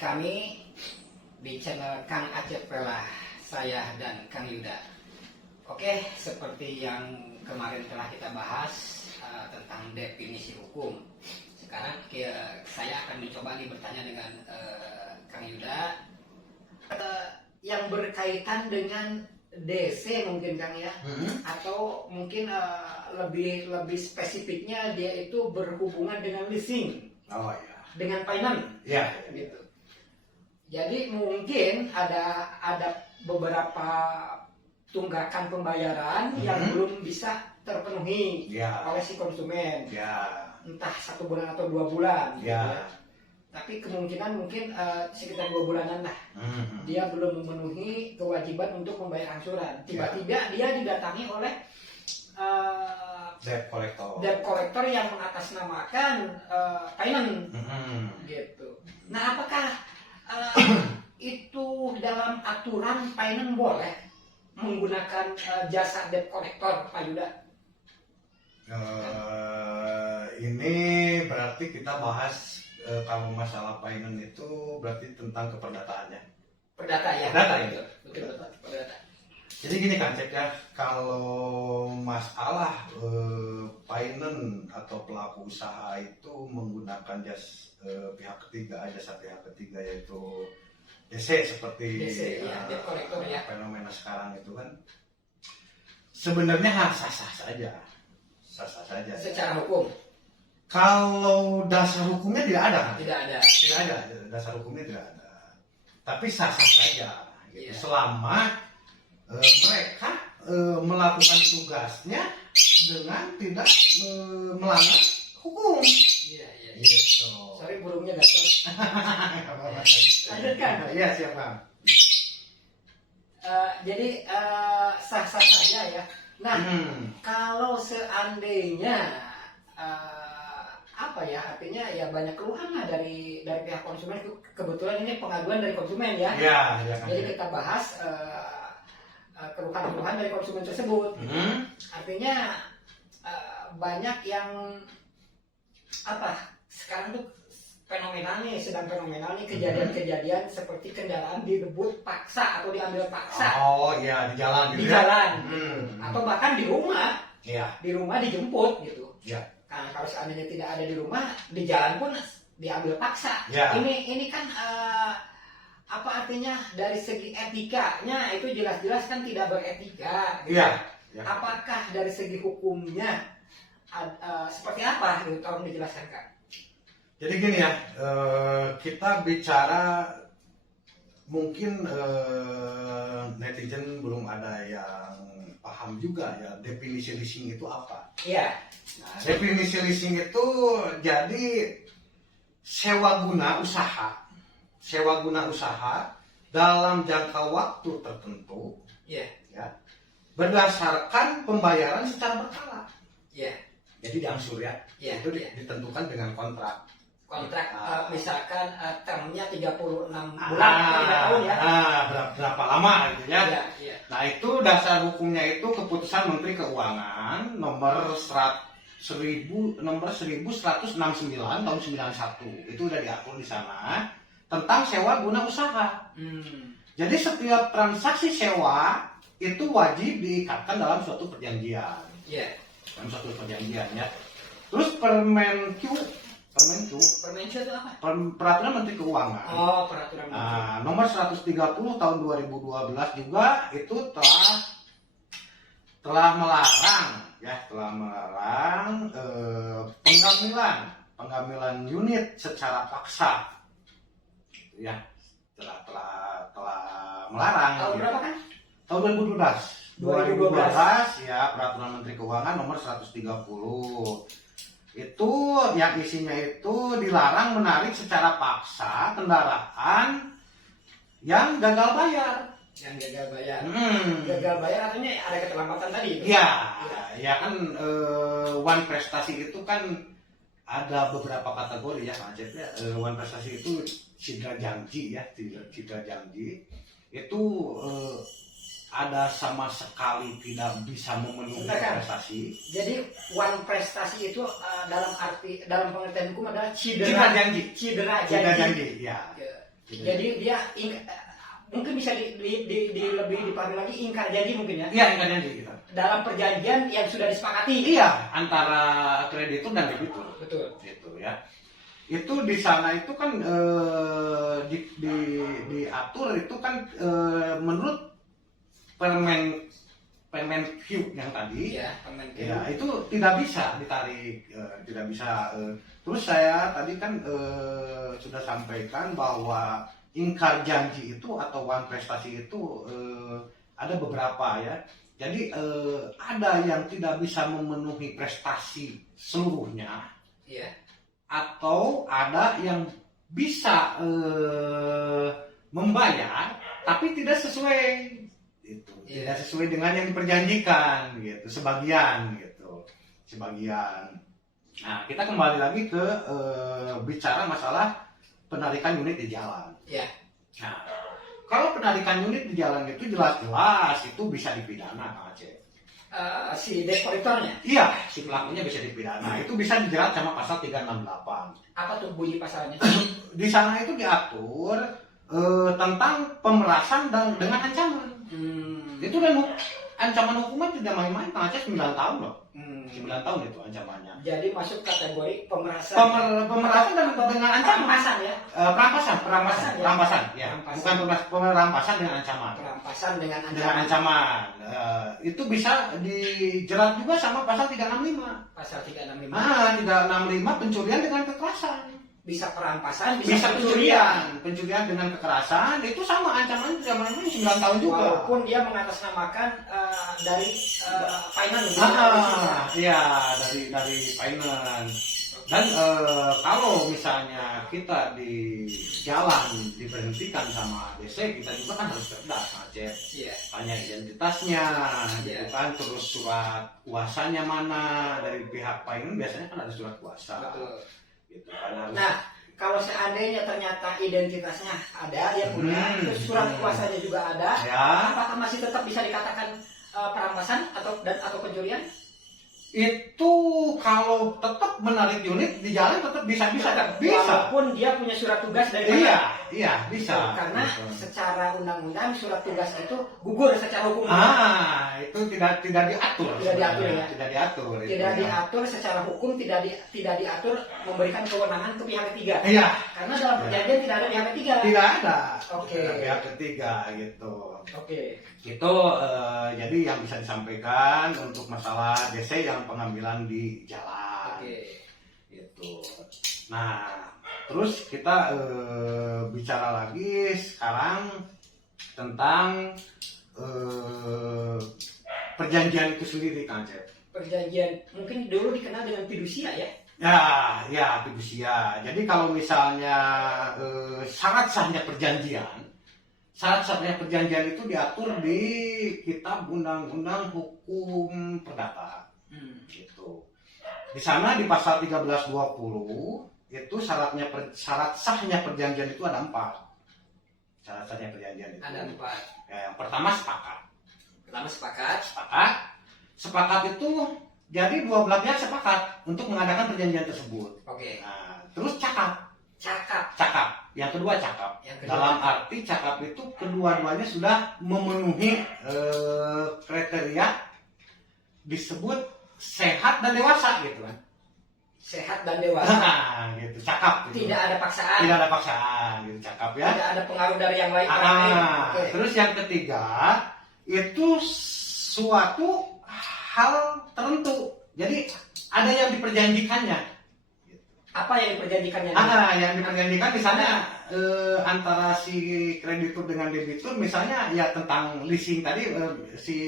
kami di channel Kang Acep Pelah, saya dan Kang Yuda. Oke, seperti yang kemarin telah kita bahas tentang definisi hukum. Sekarang saya akan mencoba nih bertanya dengan Kang Yuda yang berkaitan dengan DC mungkin Kang ya, atau mungkin lebih spesifiknya dia itu berhubungan dengan leasing. Oh ya. Dengan finance. Ya. Gitu. Jadi mungkin ada beberapa tunggakan pembayaran yang belum bisa terpenuhi oleh si konsumen. Entah 1 bulan atau 2 bulan. Gitu ya. Tapi kemungkinan mungkin sekitar 2 bulanan lah. Dia belum memenuhi kewajiban untuk membayar angsuran. Tiba-tiba dia didatangi oleh debt collector yang mengatasnamakan finance. Gitu. Nah, apakah itu dalam aturan finance boleh menggunakan jasa debt collector, Pak Yuda? Ini berarti kita bahas kalau masalah finance itu berarti tentang keperdataannya. Perdata ya. Perdata ya. Betul. Perdata. Jadi gini kan Cep ya, kalau masalah finance atau pelaku usaha itu menggunakan pihak ketiga, jasa pihak ketiga yaitu DC seperti DC, debt collector ya. Fenomena sekarang itu kan sebenarnya sah-sah saja. Secara hukum. Kalau dasar hukumnya tidak ada. Tidak ada. Dasar hukumnya tidak ada. Tapi sah-sah saja. Gitu. Selama mereka melakukan tugasnya dengan tidak melanggar hukum. Iya. Gitu. Sorry burungnya gatel. Lanjutkan. Iya siap Bang. Jadi sah-sah saja ya. Nah, kalau seandainya artinya ya banyak keluhan lah dari pihak konsumen. Kebetulan ini pengaduan dari konsumen ya. Jadi kita bahas keluhan-keluhan dari konsumen tersebut. Artinya banyak yang sekarang tuh sedang fenomenal nih kejadian-kejadian seperti kendaraan direbut paksa atau diambil paksa. Oh iya, di jalan gitu. Atau bahkan di rumah. Di rumah dijemput gitu. Nah, kalau seandainya tidak ada di rumah, di jalan pun diambil paksa. Ini kan artinya dari segi etikanya itu jelas-jelas kan tidak beretika. Gitu. Apakah dari segi hukumnya seperti apa? Gitu, tolong dijelaskan Kak. Jadi gini ya, kita bicara mungkin netizen belum ada yang paham juga ya definisi leasing itu apa. Nah, definisi leasing itu jadi sewa guna usaha dalam jangka waktu tertentu, berdasarkan pembayaran secara berkala. Jadi diangsur itu ditentukan dengan kontrak. Misalkan termnya 36 bulan atau 3 tahun ya. Berapa lama gitu ya. Nah itu dasar hukumnya itu keputusan Menteri Keuangan nomor 1169 tahun 91. Itu udah diatur di sana tentang sewa guna usaha. Jadi setiap transaksi sewa itu wajib diikatkan dalam suatu perjanjian. Dalam suatu perjanjian ya. Terus Permenq itu apa? Peraturan Menteri Keuangan. Peraturan Menteri. Nomor 130 tahun 2012 juga itu telah melarang penggamilan unit secara paksa. Telah melarang. Tahun berapa kan? Tahun 2012 ya, Peraturan Menteri Keuangan nomor 130. Itu yang isinya itu dilarang menarik secara paksa kendaraan yang gagal bayar. Gagal bayar artinya ada keterlambatan tadi. Ya kan one prestasi itu kan ada beberapa kategori ya Pak Acep ya. One prestasi itu cedera janji itu ada sama sekali tidak bisa memenuhi prestasi. Jadi one prestasi itu dalam pengertian hukum adalah cedera janji. Cedera janji, ya. Jadi dia mungkin bisa lebih dipahami lagi ingkar janji mungkin ya. Iya, ingkar janji gitu. Dalam perjanjian yang sudah disepakati. Iya, antara kreditur dan debitur. Betul. Gitu ya. Itu di sana itu kan diatur itu kan menurut Permen Q yang tadi. Iya, Permen Q. Ya, itu tidak bisa ditarik, tidak bisa. Terus saya tadi kan sudah sampaikan bahwa ingkar janji itu atau wan prestasi itu ada beberapa ya. Jadi ada yang tidak bisa memenuhi prestasi seluruhnya, Iya. atau ada yang bisa membayar tapi tidak sesuai, itu tidak sesuai dengan yang diperjanjikan gitu, sebagian gitu, sebagian. Nah, kita kembali lagi ke bicara masalah penarikan unit di jalan. Iya. Nah, kalau penarikan unit di jalan itu jelas-jelas itu bisa dipidana, Kang Aceh. Si depositornya. Iya, si pelakunya bisa dipidana. Itu bisa dijerat sama pasal 368. Apa tuh bunyi pasalnya? Di sana itu diatur tentang pemerasan dan dengan ancaman. Itu dan ancaman hukuman tidak main-main, Kang Aceh 9 tahun loh. 9 tahun itu ancamannya. Jadi masuk kategori pemerasan. Pemerasan dan dengan ancaman. Perampasan ya. Perampasan, ya. Bukan perampasan dengan ancaman. Perampasan dengan ancaman. Dengan ancaman. Itu bisa dijerat juga sama pasal 365. Pasal 365. 365 pencurian dengan kekerasan. Bisa perampasan, Bisa pencurian dengan kekerasan, itu sama ancaman 9 tahun juga. Walaupun dia mengatasnamakan dari finance. Iya, dari finance. Dan kalau misalnya kita di jalan diberhentikan sama DC, kita juga kan harus cerdas, Aceh. Iya. Tanya identitasnya, gitu kan, terus surat kuasanya mana dari pihak finance, biasanya kan ada surat kuasa. Betul. Gitu kan, harus. Nah, kalau seandainya ternyata identitasnya ada, dia punya, terus surat kuasanya juga ada, ya. Apakah masih tetap bisa dikatakan perampasan atau pencurian? Itu kalau tetap menarik unit di jalan tetap bisa. Walaupun dia punya surat tugas dari mana? Iya, bisa. Karena secara undang-undang surat tugas itu gugur secara hukum. Itu tidak diatur. Tidak diatur ya. Tidak diatur secara hukum, tidak diatur memberikan kewenangan ke pihak ketiga. Iya. Karena dalam perjanjian tidak ada pihak ketiga. Tidak ada. Oke. Pihak ketiga gitu. Oke. Itu jadi yang bisa disampaikan untuk masalah DC yang pengambilan di jalan. Oke. Gitu. Nah, terus kita bicara lagi sekarang tentang perjanjian itu sendiri, Kang Aceh. Perjanjian mungkin dulu dikenal dengan fidusia ya. Ya, fidusia. Jadi kalau misalnya syarat sahnya perjanjian itu diatur di Kitab Undang-Undang Hukum Perdata. Gitu. Di sana di pasal 1320 itu syarat sahnya perjanjian itu ada 4. Syarat sahnya perjanjian itu Ada 4. Ya, yang pertama sepakat. Sepakat itu jadi dua belah pihak sepakat untuk mengadakan perjanjian tersebut. Oke. Nah, terus cakap. Yang kedua cakap. Dalam arti cakap itu kedua-duanya sudah memenuhi kriteria disebut sehat dan dewasa gitu kan. Sehat dan dewasa. Gitu, cakap. Gitu. Tidak ada paksaan gitu, cakap ya. Tidak ada pengaruh dari yang lain. Okay. Terus yang ketiga itu suatu hal tertentu. Jadi ada yang diperjanjikannya. Apa yang diperjanjikannya? Yang diperjanjikan misalnya antara si kreditur dengan debitur, misalnya ya tentang leasing tadi, si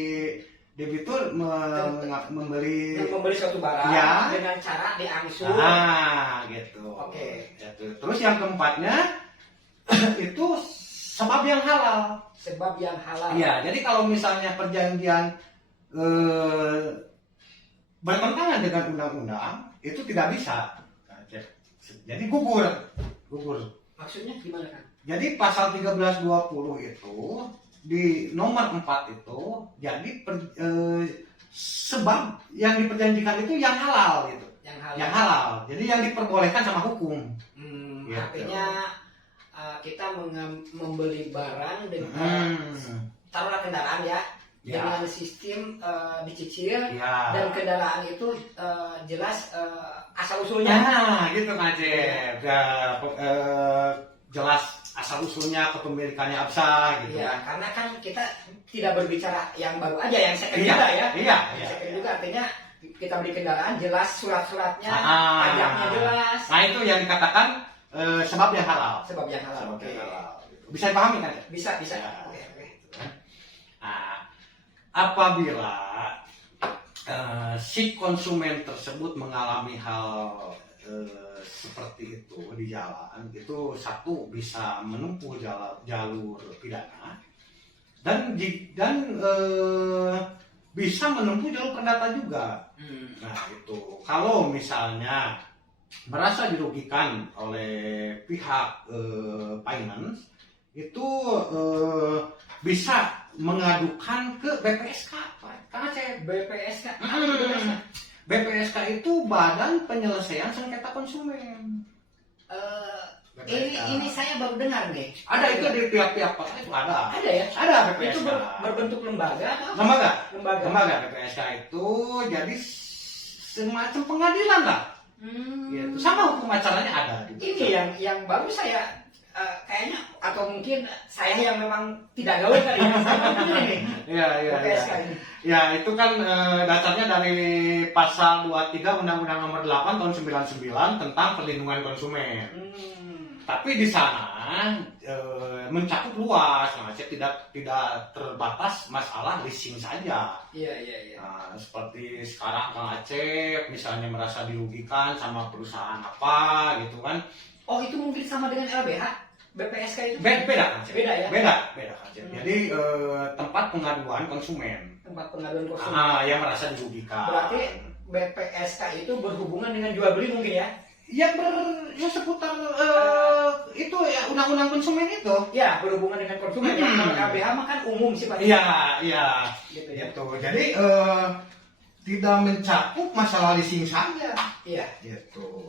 debitur membeli suatu barang ya, dengan cara diangsur. Gitu. Oke. Gitu. Terus yang keempatnya itu sebab yang halal. Iya, jadi kalau misalnya perjanjian bertentangan dengan undang-undang itu tidak bisa. Jadi gugur. Maksudnya gimana kan? Jadi pasal 1320 itu di nomor 4 itu jadi sebab yang diperjanjikan itu yang halal gitu. Yang halal. Jadi yang diperbolehkan sama hukum. Artinya kita membeli barang dengan taruhlah kendaraan ya, dengan sistem dicicil dan kendaraan itu jelas asal usulnya. Nah, gitu Kang Acep. Jelas asal usulnya kepemilikannya Absa gitu Ya, kan. karena kan kita tidak berbicara yang baru aja, yang second juga ya. Iya. Second juga artinya kita beli kendaraan jelas surat-suratnya, pajaknya jelas. Nah, itu yang dikatakan sebab yang halal. Sebab yang halal. Sebab Oke. yang halal. Bisa dipahami kan? Bisa. Ya. Oke. Nah, apabila si konsumen tersebut mengalami hal seperti itu di jalan, itu satu bisa menempuh jalur pidana dan bisa menempuh jalur perdata juga. Nah, itu kalau misalnya merasa dirugikan oleh pihak finance, itu bisa mengadukan ke BPSK, Pak. Kang Acep. BPSK. BPSK itu Badan Penyelesaian Sengketa Konsumen. Ini saya baru dengar nih. Ada itu di pihak-pihak kota itu ada. Ada ya? Ada BPSK. Itu berbentuk lembaga atau? Lembaga BPSK itu jadi semacam pengadilan lah. Gitu. Sama hukum acaranya ada. Ini yang baru saya kayaknya, atau mungkin saya yang memang tidak gaul kali ya. Iya. BPSK ini. Ya, itu kan dasarnya dari pasal 23 Undang-Undang Nomor 8 tahun 99 tentang perlindungan konsumen. Tapi di sana mencakup luas, tidak terbatas masalah leasing saja. Iya. Nah, seperti sekarang Kang Acep misalnya merasa dirugikan sama perusahaan apa gitu kan. Oh, itu mungkin sama dengan LBH? BPSK itu? Beda Kang Acep. Beda ya? Beda Kang Acep. Jadi tempat pengaduan konsumen. Tempat pengaduan konsumen. Yang merasa dirugikan. Berarti BPSK itu berhubungan dengan jual beli mungkin ya? Ya seputar itu ya undang-undang konsumen itu. Ya, berhubungan dengan konsumen. Kalau LBH mah kan umum sih Pak. Iya. Gitu. Jadi tidak mencakup masalah leasing saja. Iya. Gitu.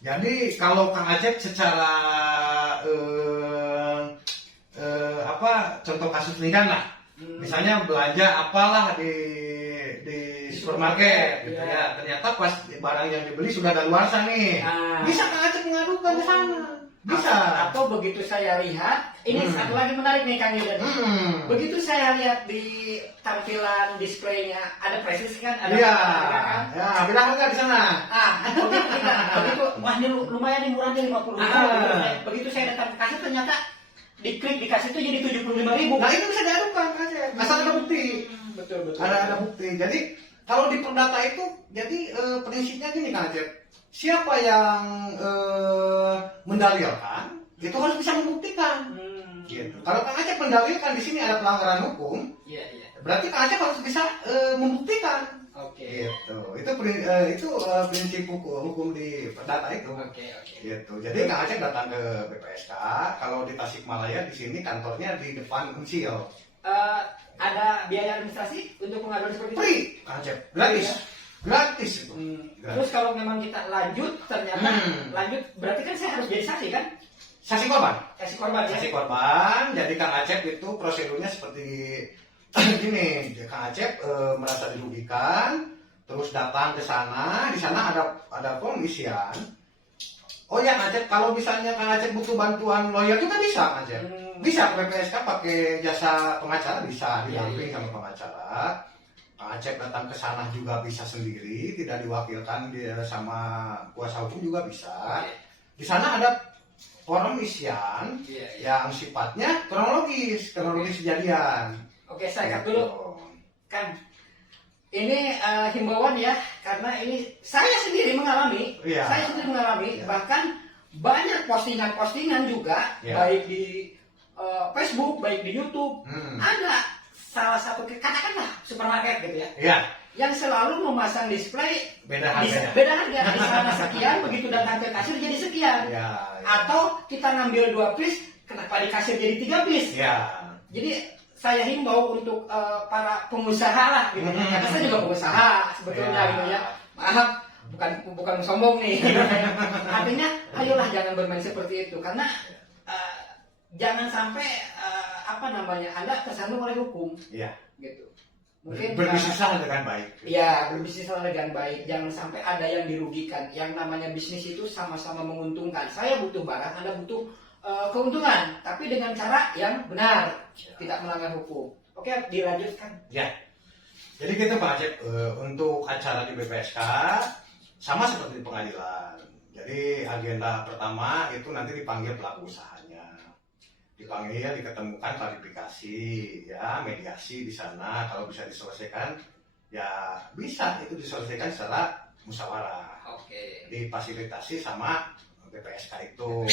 Jadi kalau Kang Acep secara contoh kasus ini kan lah. Misalnya belanja apalah di supermarket gitu ya. Ternyata pas barang yang dibeli sudah daluarsa nih. Bisa Kang Acep mengadukan ke sana. Bisa. Atau begitu saya lihat, ini satu lagi menarik nih Kang Yudan. Begitu saya lihat di tampilan displaynya ada presisi kan, ada harga kan? Ya, bilang harga di sana. Begitu, wah ini lumayan nih murah nih 50.000. Begitu saya datang ke kasir ternyata diklik di kasir itu jadi 75.000. Nah itu bisa diadukan Kang Acep. Asal ada bukti. Betul. Ada bukti. Jadi kalau di perdata itu, jadi prinsipnya gini Kang Acep. Siapa yang mendalilkan itu harus bisa membuktikan. Gitu. Kalau Kang Acep mendalilkan di sini ada pelanggaran hukum, berarti Kang Acep harus bisa membuktikan. Oke. Gitu. Itu prinsip hukum di perdata itu. Oke. Gitu. Jadi Kang Acep datang ke BPSK. Kalau di Tasikmalaya di sini kantornya di depan Unsil. Ada biaya administrasi untuk pengaduan seperti itu? Free, Kang Acep. Gratis itu. Terus kalau memang kita lanjut, ternyata lanjut, berarti kan saya harus jadi saksi kan? Saksi korban. Saksi korban. Jadi Kang Acep itu prosedurnya seperti gini. Kang Acep merasa dirugikan, terus datang ke sana. Di sana ada form isian. Oh ya Kang Acep, kalau misalnya Kang Acep butuh bantuan lawyer juga bisa Kang Acep. Bisa ke BPSK pakai jasa pengacara, bisa didampingi sama pengacara. Kang Acep datang ke sana juga bisa sendiri, tidak diwakilkan sama kuasa hukum juga bisa. Di sana ada form isian yang sifatnya kronologis kejadian. Oke, saya cut dulu, Kang. Ini himbauan ya, karena ini saya sendiri mengalami, bahkan banyak postingan-postingan juga, baik di Facebook, baik di YouTube, ada salah satu katakanlah supermarket gitu ya, yang selalu memasang display beda harga di sana sekian, begitu datang ke kasir jadi sekian, atau kita ngambil 2 piece, kenapa di kasir jadi 3 piece? Jadi saya himbau untuk para pengusaha lah, gitu. Karena saya juga pengusaha sebetulnya gitu ya. Maaf, bukan sombong nih. Artinya, ayolah jangan bermain seperti itu, karena jangan sampai Anda tersandung oleh hukum. Iya. Gitu. Mungkin berbisnislah dengan baik. Ya, berbisnislah dengan baik. Jangan sampai ada yang dirugikan. Yang namanya bisnis itu sama-sama menguntungkan. Saya butuh barang, Anda butuh keuntungan, tapi dengan cara yang benar, tidak melanggar hukum. Oke, dilanjutkan. Ya. Jadi kita Pak Acep, untuk acara di BPSK sama seperti di pengadilan. Jadi agenda pertama itu nanti dipanggil pelaku usahanya, dipanggil, diketemukan klarifikasi, ya mediasi di sana. Kalau bisa diselesaikan, ya bisa itu diselesaikan secara musyawarah. Oke. Difasilitasi sama BPSK itu.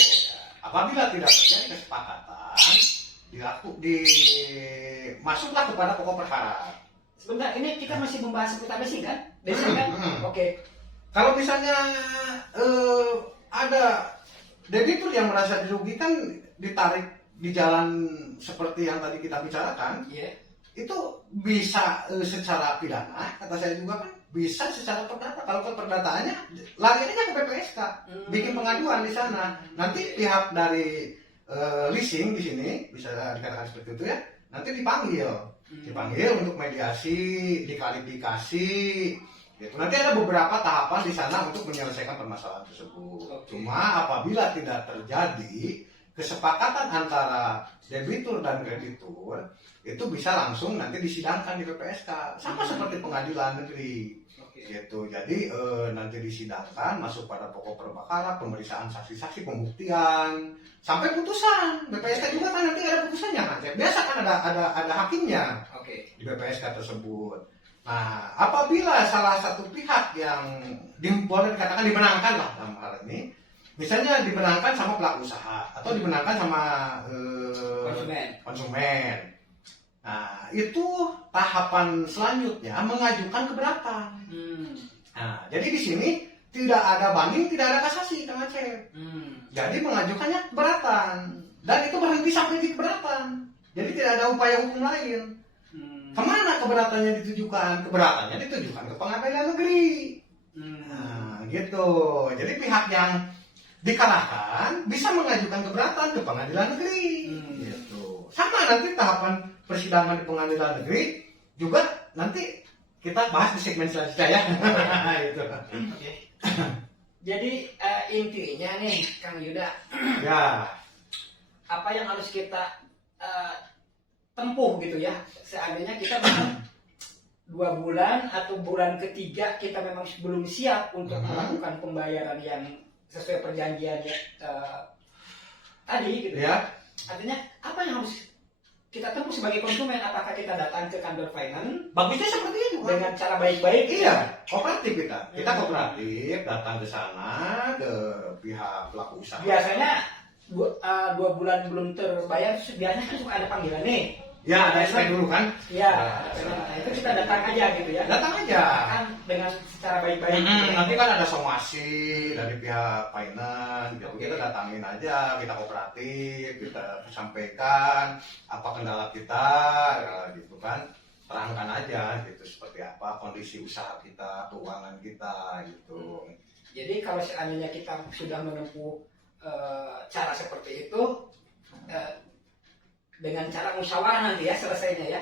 Apabila tidak terjadi kesepakatan, masuklah kepada pokok perkara. Sebentar, ini kita masih membahas seputar basic kan? Basic kan? Oke. Kalau misalnya ada debitur yang merasa dirugikan, ditarik di jalan seperti yang tadi kita bicarakan, itu bisa secara pidana, kata saya juga kan, bisa secara perdata. Kalau ke perdataannya, larinya ke BPSK, bikin pengaduan di sana. Nanti pihak dari leasing di sini, bisa dikatakan seperti itu ya, nanti dipanggil untuk mediasi, diklarifikasi. Gitu. Nanti ada beberapa tahapan di sana untuk menyelesaikan permasalahan tersebut. Cuma apabila tidak terjadi kesepakatan antara debitur dan kreditur, itu bisa langsung nanti disidangkan di BPSK, sama seperti pengadilan negeri. Gitu. Jadi nanti disidangkan, masuk pada pokok perkara, pemeriksaan saksi-saksi, pembuktian, sampai putusan. BPSK juga kan nanti ada putusannya kan. Biasa kan ada hakimnya di BPSK tersebut. Nah, apabila salah satu pihak yang boleh dikatakan dimenangkan lah dalam hal ini, misalnya dimenangkan sama pelaku usaha atau dimenangkan sama konsumen. Nah, itu tahapan selanjutnya mengajukan keberatan. Nah, jadi di sini tidak ada banding, tidak ada kasasi, Kang Acep. Jadi mengajukannya keberatan, dan itu berhenti sampai di keberatan. Jadi tidak ada upaya hukum lain. Kemana keberatannya ditujukan? Keberatannya ditujukan ke pengadilan negeri. Nah, gitu. Jadi pihak yang dikalahkan bisa mengajukan keberatan ke pengadilan negeri. Gitu. Sama nanti tahapan persidangan di pengadilan negeri juga nanti kita bahas di segmen selanjutnya ya. Gitu. Jadi Intinya nih, Kang Yuda. Ya. Apa yang harus kita tempuh gitu ya, seandainya kita memang 2 bulan atau bulan ketiga kita memang belum siap untuk melakukan pembayaran yang sesuai perjanjiannya tadi gitu ya. Artinya apa yang harus kita tempuh sebagai konsumen? Apakah kita datang ke kantor finance? Bagusnya seperti itu kan? Dengan cara baik-baik. Iya, kooperatif kita kooperatif, datang ke sana, ke pihak pelaku usaha. Biasanya 2 bulan belum terbayar, biasanya kan suka ada panggilan nih. Ya, ada SP dulu kan? Iya. Nah, itu kita datang aja gitu ya. Datang aja. Kan dengan secara baik-baik. Nanti kan ada somasi dari pihak finance. Jadi kita datangin aja, kita kooperatif, kita sampaikan apa kendala kita, gitu kan. Terangkan aja gitu seperti apa kondisi usaha kita, keuangan kita gitu. Jadi kalau seandainya kita sudah menempuh cara seperti itu, dengan cara musyawarah nanti ya selesainya ya.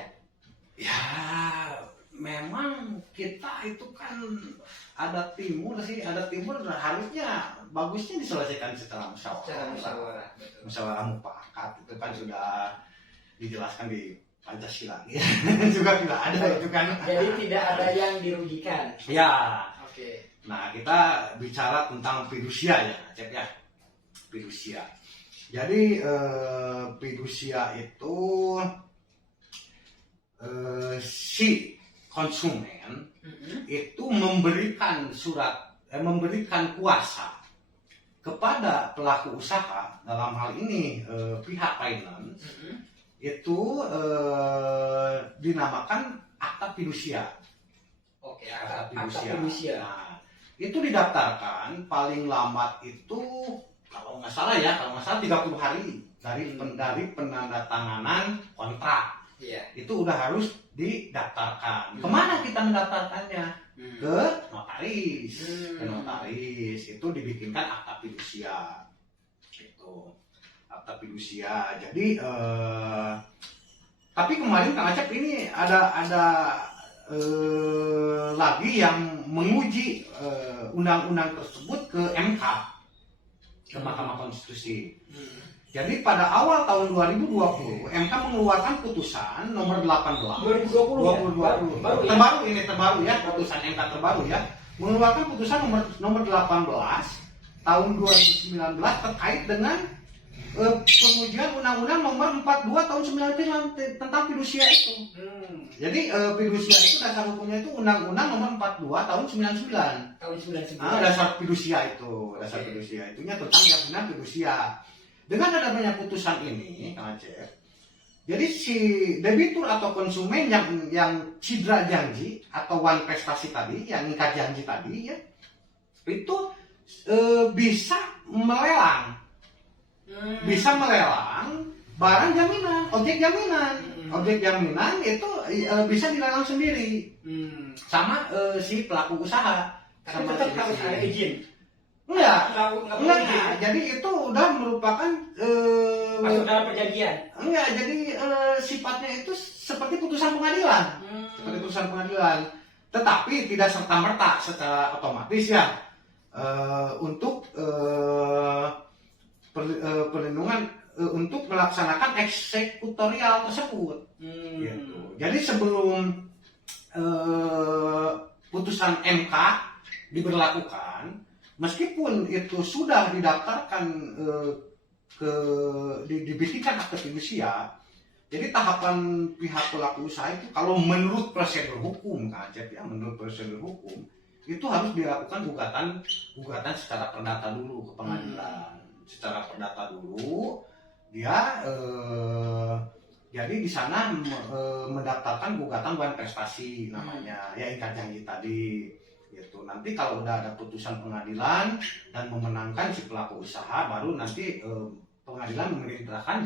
Ya, memang kita itu kan ada timur harusnya bagusnya diselesaikan secara musyawarah. Musyawarah mufakat itu kan sudah dijelaskan di Pancasila ya. Juga tidak ada itu kan. Jadi tidak ada yang dirugikan. Ya. Oke. Nah, kita bicara tentang fidusia ya, Cep ya. Fidusia. Jadi fidusia itu si konsumen itu memberikan kuasa kepada pelaku usaha, dalam hal ini pihak finance, itu dinamakan akta fidusia. Oke, akta fidusia. Nah, itu didaftarkan paling lambat itu kalau nggak salah 30 hari dari penandatanganan kontrak. Iya. Itu udah harus didaftarkan. Kemana kita mendaftarkannya? Ke notaris. Ke notaris itu dibikinkan akta fidusia. Itu fakta fidusia. Jadi tapi kemarin Kang Acep ini ada lagi yang menguji undang-undang tersebut ke MK, ke Mahkamah Konstitusi. Jadi pada awal tahun 2020 MK mengeluarkan putusan nomor 18 2020 terbaru ya, putusan MK terbaru ya, mengeluarkan putusan nomor 18 tahun 2019 terkait dengan pengujian Undang-Undang nomor 42 tahun 99 tentang fidusia itu. Jadi fidusia itu dasar hukumnya itu Undang-Undang nomor 42 tahun 99. Tahun 99. Dasar fidusia itu, dasar fidusia itunya tentang jaminan fidusia. Dengan adanya putusan ini, Kang Acep, jadi si debitur atau konsumen yang cedera janji atau wan prestasi tadi, yang ikat janji tadi ya, itu bisa melelang. Bisa melelang barang jaminan, objek jaminan. Objek jaminan itu bisa dilelang sendiri. Sama si pelaku usaha. Tapi Sama tetap si harus ada izin. Enggak. Enggak. Jadi itu udah merupakan Masuk dalam perjanjian. enggak, jadi sifatnya itu seperti putusan pengadilan. Seperti putusan pengadilan. Tetapi tidak serta-merta secara otomatis ya. Untuk perlindungan untuk melaksanakan eksekutorial tersebut. Gitu. Jadi sebelum putusan MK diberlakukan, meskipun itu sudah didaftarkan dibikinkan akte fidusia, jadi tahapan pihak pelaku usaha itu kalau menurut prosedur hukum, Kak Acep ya, menurut prosedur hukum itu harus dilakukan gugatan secara perdata dulu ke pengadilan. Secara perdata dulu dia jadi di sana mendaftarkan gugatan wan prestasi namanya, ya ikat janji tadi gitu. Nanti kalau udah ada putusan pengadilan dan memenangkan si pelaku usaha, baru nanti pengadilan memerintahkan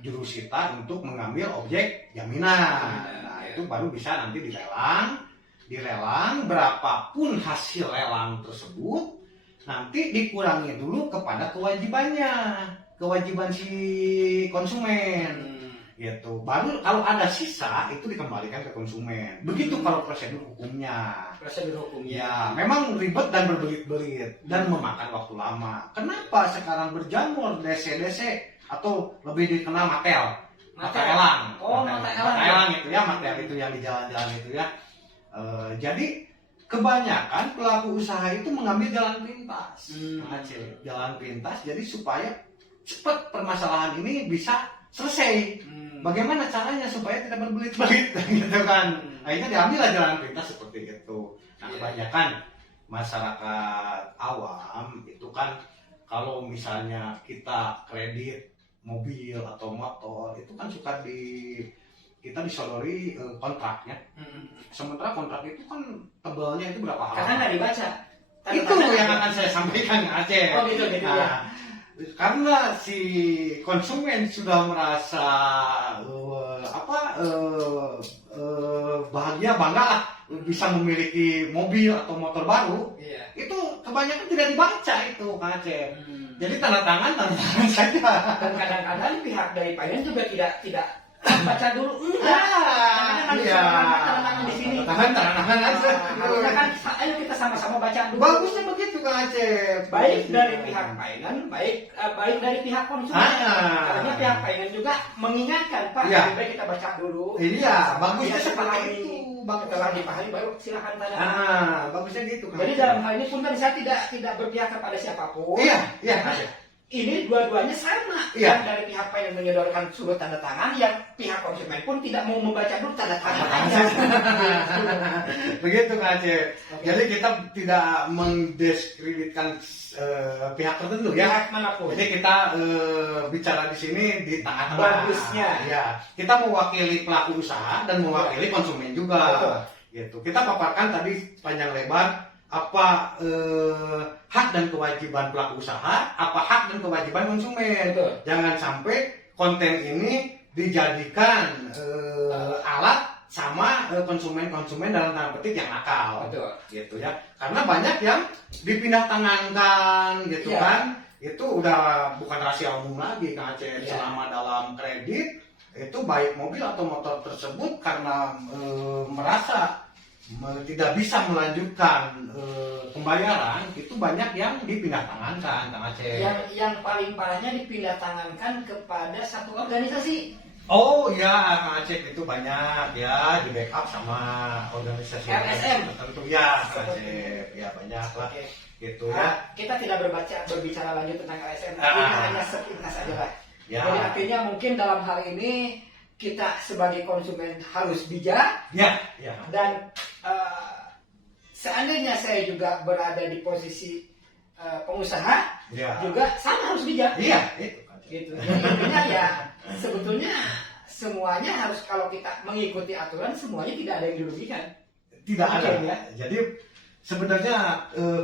jurusita untuk mengambil objek jaminan. Nah, itu baru bisa nanti dilelang berapapun hasil lelang tersebut, nanti dikurangi dulu kepada kewajiban si konsumen. Gitu. Baru kalau ada sisa itu dikembalikan ke konsumen. Begitu kalau prosedur hukumnya. Ya, memang ribet dan berbelit-belit dan memakan waktu lama. Kenapa sekarang berjamur DC atau lebih dikenal Matel? Mata elang. Mata elang itu ya, Matel itu yang di jalan-jalan itu ya. Jadi kebanyakan pelaku usaha itu mengambil jalan pintas. Jalan pintas jadi supaya cepat permasalahan ini bisa selesai. Bagaimana caranya supaya tidak berbelit-belit gitu kan? Akhirnya diambillah jalan pintas seperti itu. Nah, kebanyakan masyarakat awam itu kan kalau misalnya kita kredit mobil atau motor itu kan suka kita disodori kontraknya. Sementara kontrak itu kan tebalnya itu berapa halaman? Karena nggak dibaca. Itu yang akan saya sampaikan Aceh. Oh gitu ya. Karena si konsumen sudah merasa bahagia, bangga lah bisa memiliki mobil atau motor baru, itu kebanyakan tidak dibaca itu Kang Aceh. Jadi tanda tangan saja. Dan kadang-kadang pihak dari finance juga tidak baca dulu. Iya. Tanda tangan di sini. Tanda tangan aja. Harusnya kan, ayo kita sama-sama baca dulu. Bagusnya begitu Kang Aceh. Baik dari pihak finance, baik dari pihak konsumen. Karena pihak finance juga mengingatkan, Pak, lebih baik kita baca dulu. Iya, bagusnya seperti itu. Setelah dipahami baru silakan tanda. Bagusnya gitu. Jadi dalam hal ini pun kan saya tidak berpihak kepada siapapun. Iya. Ini dua-duanya sama. Iya. Yang dari pihak yang menyodorkan surat tanda tangan, yang pihak konsumen pun tidak mau membaca dulu tanda tangan aja. Begitu Kak Aceh. Jadi kita tidak mendiskreditkan pihak tertentu ya. Pihak manapun. Jadi kita bicara di sini di tengah-tengah. Bagusnya. Ya. Kita mewakili pelaku usaha dan mewakili konsumen juga. Betul. Gitu. Kita paparkan tadi panjang lebar apa hak dan kewajiban pelaku usaha, apa hak dan kewajiban konsumen. Betul. Jangan sampai konten ini dijadikan alat sama konsumen dalam tanda petik yang nakal. Betul. Gitu ya. Karena banyak yang dipindah tangankan gitu kan. itu udah bukan rahasia umum lagi Kang Acep. Ya. Selama dalam kredit itu baik mobil atau motor tersebut karena merasa tidak bisa melanjutkan pembayaran, itu banyak yang dipindah tangankan Kang Acep. Yang paling parahnya dipindah tangankan kepada satu organisasi. Oh ya, Kang Acep itu banyak ya, di backup sama organisasi LSM. tertentu ya, Kang Acep. Ya banyak lah Oke. gitu Nah, ya. kita tidak berbicara lanjut tentang LSM, Ah. kita hanya sepintas saja lah. Ya. Jadi artinya mungkin dalam hal ini kita sebagai konsumen harus bijak, Ya, ya. dan seandainya saya juga berada di posisi pengusaha, Ya. juga sama harus bijak. Iya, itu Kang Acep. Gitu. Jadi intinya ya sebetulnya semuanya harus, kalau kita mengikuti aturan, semuanya tidak ada yang dirugikan. Tidak ada Oke, ya. Jadi sebenarnya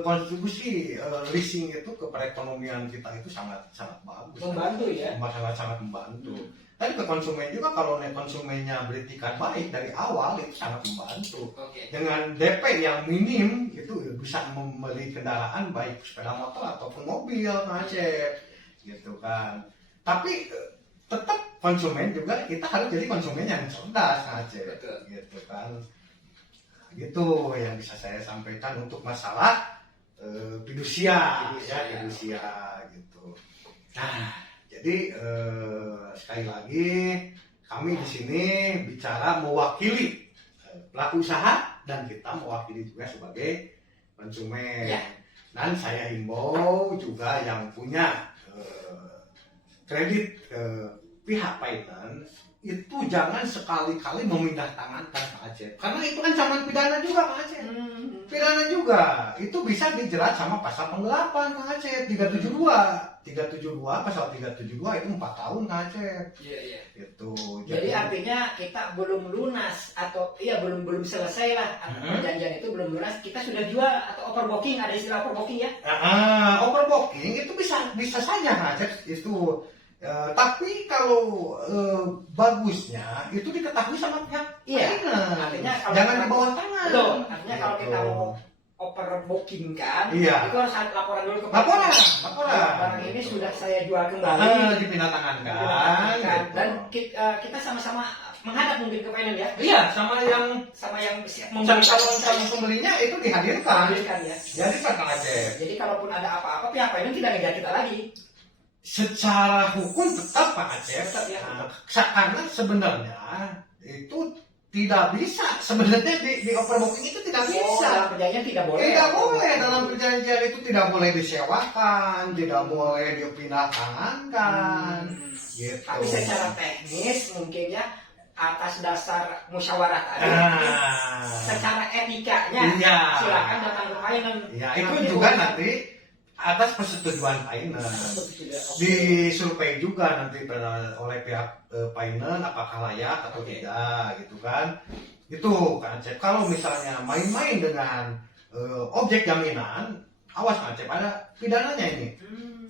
kontribusi leasing itu ke perekonomian kita itu sangat sangat bagus. Membantu ya. Sangat sangat membantu. Tapi ke konsumen juga, kalau konsumennya beretikat baik dari awal itu sangat membantu. Oke. Dengan DP yang minim itu bisa membeli kendaraan baik sepeda motor ataupun mobil, Kang Acep, gitu kan. Tapi tetap konsumen juga, kita harus jadi konsumen yang cerdas, Kang Acep, Betul. gitu kan. Gitu yang bisa saya sampaikan untuk masalah fidusia, ya fidusia gitu. Nah, jadi sekali lagi kami di sini bicara mewakili pelaku usaha, dan kita mewakili juga sebagai konsumen. Ya. Dan saya himbau juga yang punya kredit pihak finance itu jangan sekali-kali memindah tangankan Kang Acep, karena itu ancaman pidana juga Kang Acep. Pidana juga itu bisa dijerat sama pasal penggelapan Kang Acep 372 pasal 372 itu 4 tahun Kang Acep. Iya, iya. Itu Jadi artinya kita belum lunas, atau iya belum selesai lah, perjanjian itu belum lunas, kita sudah jual atau overbooking, ada istilah overbooking ya. overbooking itu bisa saja Kang Acep itu. Tapi kalau bagusnya itu diketahui sama pihak Iya. finance. Artinya kalau Jangan kita- di bawah tangan. Betul. Artinya kalau Gitu. kita mau overbooking kan, Iya. itu harus ada laporan dulu ke Laporan. barang ini Gitu. sudah saya jual kembali. Dipindah tangan kan. Kan. Gitu. Dan kita sama-sama menghadap mungkin ke finance ya, Iya, sama yang siap calon pembelinya itu dihadirkan. membelikan ya. Jadi Kang Acep, Jadi kalaupun ada apa-apa, pihak finance tidak ngejar kita lagi. secara hukum tetap Kang Acep, Tetap, ya. karena sebenarnya itu tidak bisa, sebenarnya di overbooking itu tidak bisa. Dalam perjanjian tidak boleh. Tidak boleh, dalam perjanjian itu tidak boleh disewakan, tidak boleh dipindah tangankan. Gitu. Tapi secara teknis mungkin ya, atas dasar musyawarah tadi, secara etikanya Iya. silakan datang ke finance. Ya, itu juga nanti atas persetujuan finance. Disurvei juga nanti oleh pihak finance apakah layak atau tidak gitu kan. Itu Kang Acep, kalau misalnya main-main dengan objek jaminan, awas Kang Acep, ada pidananya ini.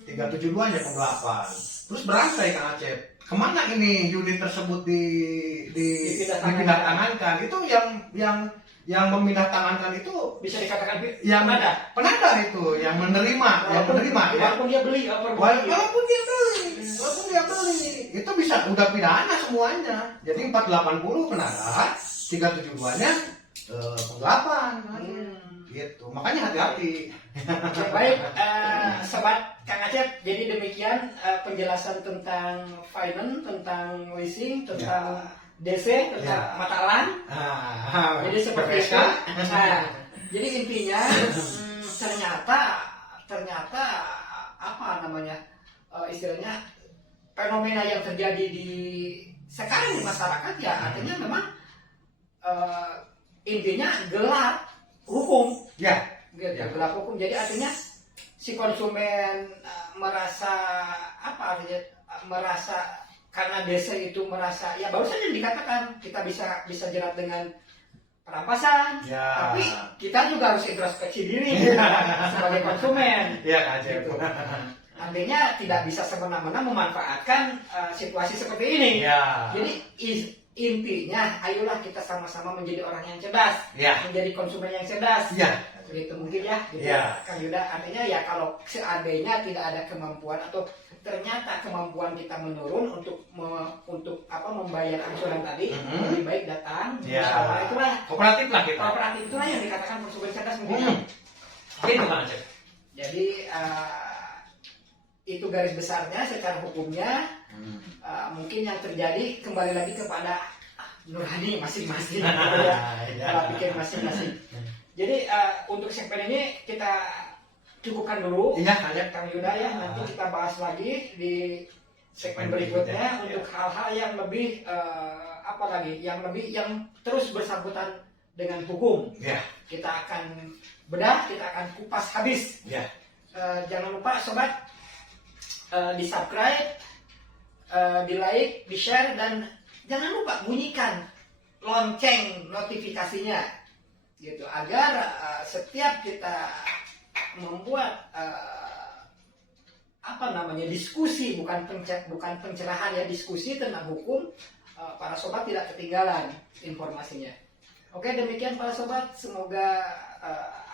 372 nya penggelapan. Terus berantai Kang Acep, kemana ini unit tersebut dipindah tangankan? Itu yang memindah tangankan itu Bisa dikatakan yang penada. penada itu, yang menerima ya. Walaupun dia beli, Walaupun dia beli, itu bisa udah pidana semuanya. Jadi 480 penada, 372-nya penggelapan. Gitu. Makanya hati-hati. Oke, baik, sobat Kang Acep. Jadi demikian penjelasan tentang finance, tentang leasing, tentang DC, tentang matalan. Jadi seperti itu. Nah, jadi intinya ternyata apa namanya istilahnya, fenomena yang terjadi di sekarang di masyarakat ya artinya memang intinya gelap hukum. Ya. Gelap hukum. Jadi artinya si konsumen merasa apa artinya, merasa karena desa itu merasa ya baru saja dikatakan kita bisa jerat dengan perampasan, Ya. tapi kita juga harus introspeksi diri sebagai konsumen. Iya Kang Acep. Gitu. Artinya tidak bisa semena-mena memanfaatkan situasi seperti ini. Ya. Jadi intinya ayolah kita sama-sama menjadi orang yang cerdas, Ya. menjadi konsumen yang cerdas. Iya. Gitu mungkin ya, gitu. Ya. Kang Yuda, artinya ya kalau seandainya tidak ada kemampuan atau ternyata kemampuan kita menurun untuk membayar angsuran tadi, lebih baik datang Ya. musyawarah. Itulah Kooperatif lah kita. kooperatif, itulah yang dikatakan konsumen cerdas mungkin. Gitu kan Acep. Jadi itu garis besarnya secara hukumnya. Mungkin yang terjadi kembali lagi kepada nurani masing-masing, pola pikir masing-masing. Jadi untuk segmen ini kita cukupkan dulu, Iya. Kang Yuda ya. Nanti kita bahas lagi di segmen berikutnya untuk hal-hal yang lebih yang terus bersangkutan dengan hukum. Ya. Kita akan bedah, kita akan kupas habis. Ya. Jangan lupa sobat di subscribe, di like, di share, dan jangan lupa bunyikan lonceng notifikasinya gitu agar setiap kita membuat diskusi, bukan pencerahan ya, diskusi tentang hukum, para sobat tidak ketinggalan informasinya. Oke, demikian para sobat, semoga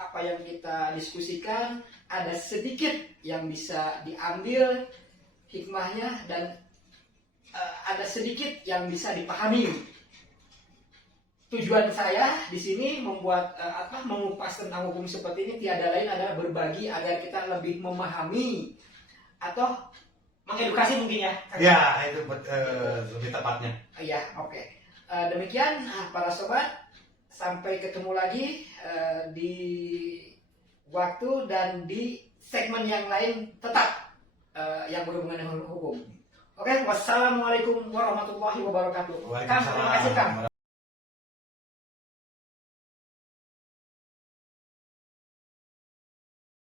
apa yang kita diskusikan ada sedikit yang bisa diambil hikmahnya dan ada sedikit yang bisa dipahami. Tujuan saya di sini membuat mengupas tentang hukum seperti ini tiada lain adalah berbagi agar kita lebih memahami atau mengedukasi mungkin ya. Ya, itu lebih tepatnya. Iya, oke. Demikian para sobat, sampai ketemu lagi di waktu dan di segmen yang lain tetap yang berhubungan dengan hukum. Oke, wassalamualaikum warahmatullahi wabarakatuh. Kang, terima kasih Kang.